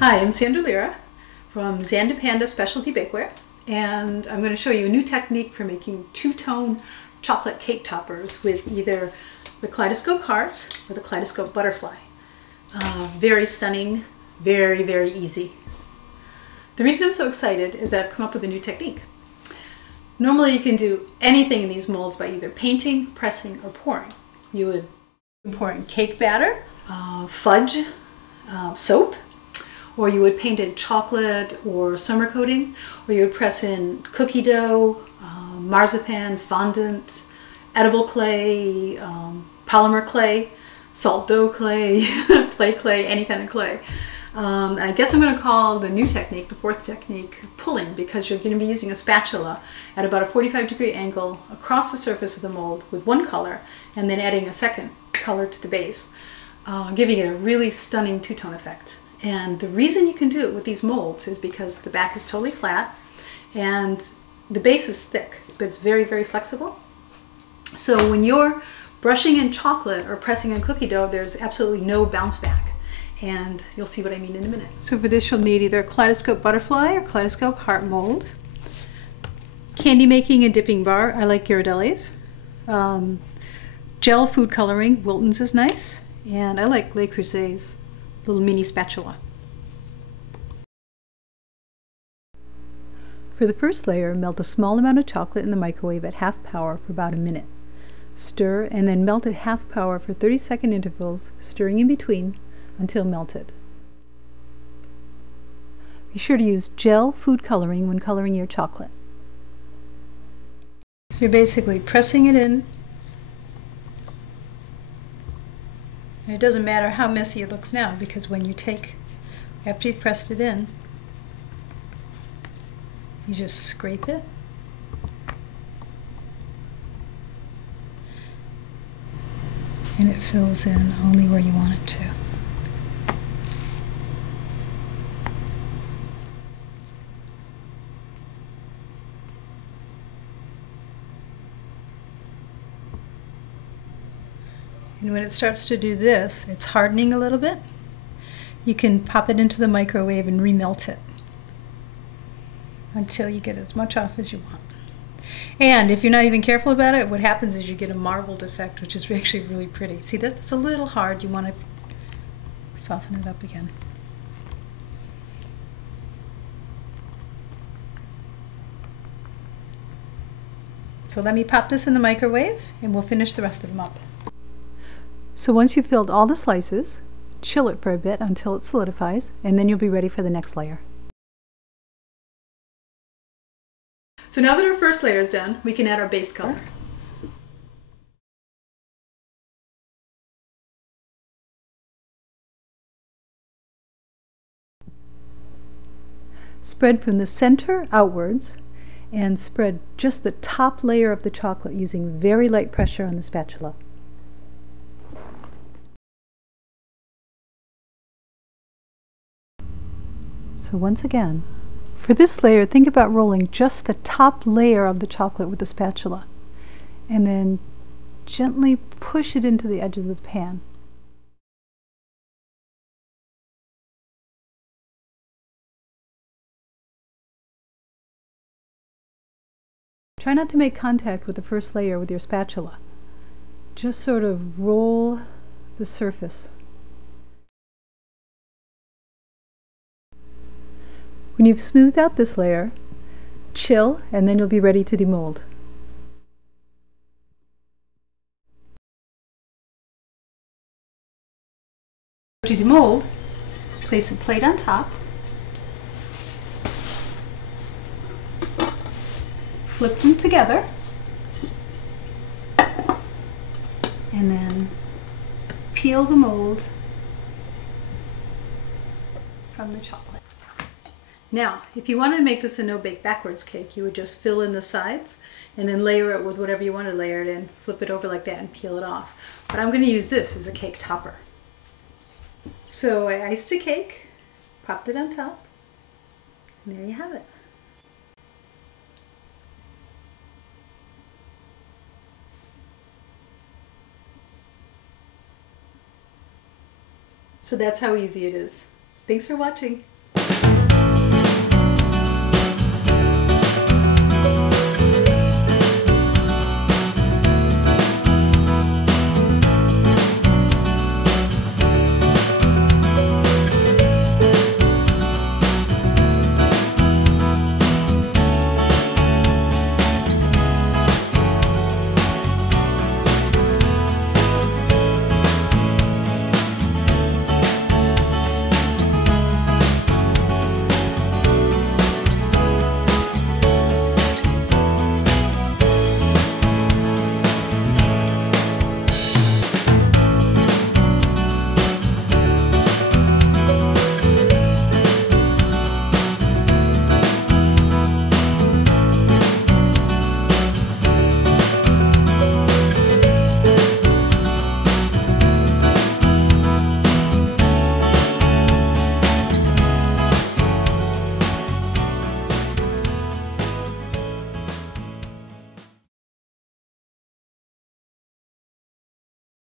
Hi, I'm Zanda from Zanda Panda Specialty Bakeware, and I'm going to show you a new technique for making two-tone chocolate cake toppers with either the Kaleidoscope heart or the Kaleidoscope butterfly. Very stunning, very, very easy. The reason I'm so excited is that I've come up with a new technique. Normally you can do anything in these molds by either painting, pressing, or pouring. You would pour in cake batter, fudge, soap, or you would paint in chocolate or summer coating, or you would press in cookie dough, marzipan, fondant, edible clay, polymer clay, salt dough clay, play clay, any kind of clay. I guess I'm going to call the new technique, the fourth technique, pulling, because you're going to be using a spatula at about a 45-degree angle across the surface of the mold with one color, and then adding a second color to the base, giving it a really stunning two-tone effect. And the reason you can do it with these molds is because the back is totally flat and the base is thick, but it's very, very flexible. So when you're brushing in chocolate or pressing in cookie dough, there's absolutely no bounce back. And you'll see what I mean in a minute. So for this you'll need either a Kaleidoscope butterfly or Kaleidoscope heart mold. Candy making and dipping bar, I like Ghirardelli's. Gel food coloring, Wilton's is nice. And I like Le Creuset's little mini spatula. For the first layer, melt a small amount of chocolate in the microwave at half power for about a minute. Stir and then melt at half power for 30-second intervals, stirring in between until melted. Be sure to use gel food coloring when coloring your chocolate. So you're basically pressing it in. And it doesn't matter how messy it looks now, because when you take, after you've pressed it in, you just scrape it. And it fills in only where you want it to. And when it starts to do this, it's hardening a little bit. You can pop it into the microwave and remelt it until you get as much off as you want. And if you're not even careful about it, what happens is you get a marbled effect, which is actually really pretty. See, that's a little hard. You want to soften it up again. So let me pop this in the microwave and we'll finish the rest of them up. So once you've filled all the slices, chill it for a bit until it solidifies, and then you'll be ready for the next layer. So now that our first layer is done, we can add our base color. Spread from the center outwards and spread just the top layer of the chocolate using very light pressure on the spatula. So once again, for this layer, think about rolling just the top layer of the chocolate with the spatula, and then gently push it into the edges of the pan. Try not to make contact with the first layer with your spatula. Just sort of roll the surface. When you've smoothed out this layer, chill, and then you'll be ready to demold. To demold, place a plate on top, flip them together, and then peel the mold from the chocolate. Now, if you wanted to make this a no-bake backwards cake, you would just fill in the sides and then layer it with whatever you want to layer it in, flip it over like that and peel it off. But I'm going to use this as a cake topper. So I iced a cake, popped it on top, and there you have it. So that's how easy it is. Thanks for watching.